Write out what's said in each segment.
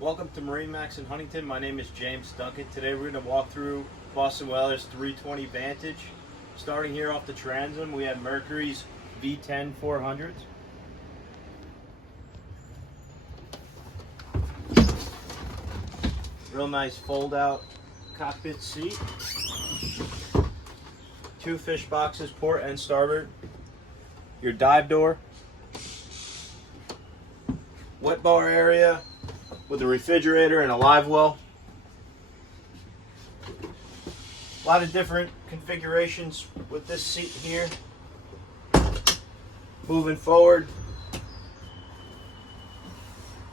Welcome to MarineMax Huntington. My name is James Duncan. Today we're going to walk through Boston Whaler's 320 Vantage. Starting here off the transom, we have Mercury's V10 400s. Real nice fold-out cockpit seat. Two fish boxes, port and starboard. Your dive door. Wet bar area with a refrigerator and a live well. A lot of different configurations with this seat here. Moving forward,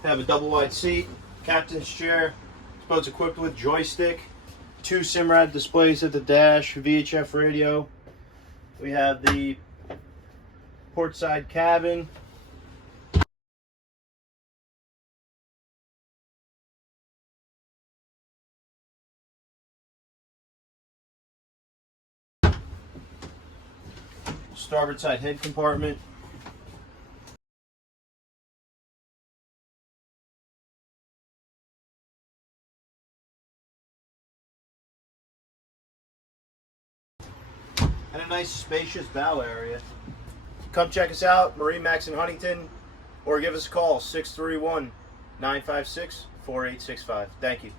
have a double wide seat, captain's chair. This boat's equipped with joystick, two SIMRAD displays at the dash, VHF radio. We have the port side cabin. Starboard side head compartment. And a nice spacious bow area. Come check us out, MarineMax in Huntington, or give us a call, 631-956-4865. Thank you.